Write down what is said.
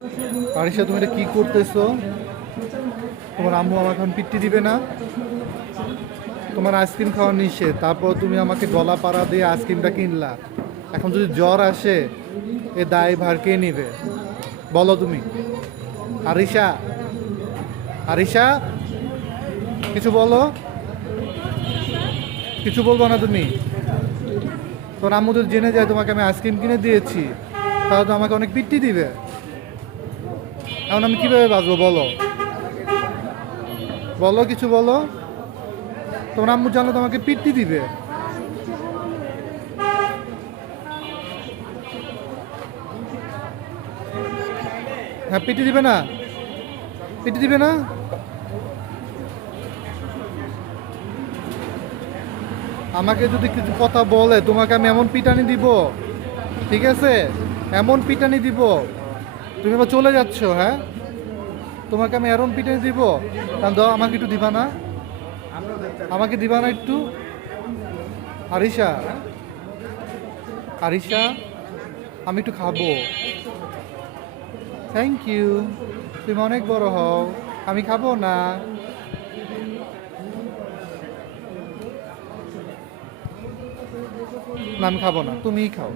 আরিশা, তুমি এটা কি করতেছো? তোমার আম্মু আমাকে এখন পিট্টি দিবে না? তোমার আইসক্রিম খাওয়া নিষেধ, তারপর তুমি আমাকে গলা পাড়া দিয়ে আইসক্রিমটা কিনলা। এখন যদি জ্বর আসে, এ দায় ভার কে নিবে? বলো তুমি। আরিশা, আরিশা, কিছু বলো। কিছু বলবো না তুমি? তোর আম্মু যদি জেনে যায় তোমাকে আমি আইসক্রিম কিনে দিয়েছি, তাহলে তো আমাকে অনেক পিট্টি দিবে। এখন আমি কিভাবে বাঁচবো বলো? বলো, কিছু বলো। তোমার আম্মু জানলে তোমাকে পিট্টি দিবে। হ্যাঁ, পিটি দিবে না? পিটি দিবে না? আমাকে যদি কিছু কথা বলে তোমাকে আমি এমন পিটানি দিব, ঠিক আছে? এমন পিটানি দিব, তুমি আবার চলে যাচ্ছ, হ্যাঁ? তোমাকে আমি এমন পিটানি দিব, কারণ দাও, আমাকে একটু দিবা না? আমাকে দিবা না একটু? আরিশা, আরিশা, আমি একটু খাবো। Thank you. তুমি অনেক বড় হও। আমি খাবো না। না, আমি খাবো না, তুমিই খাও।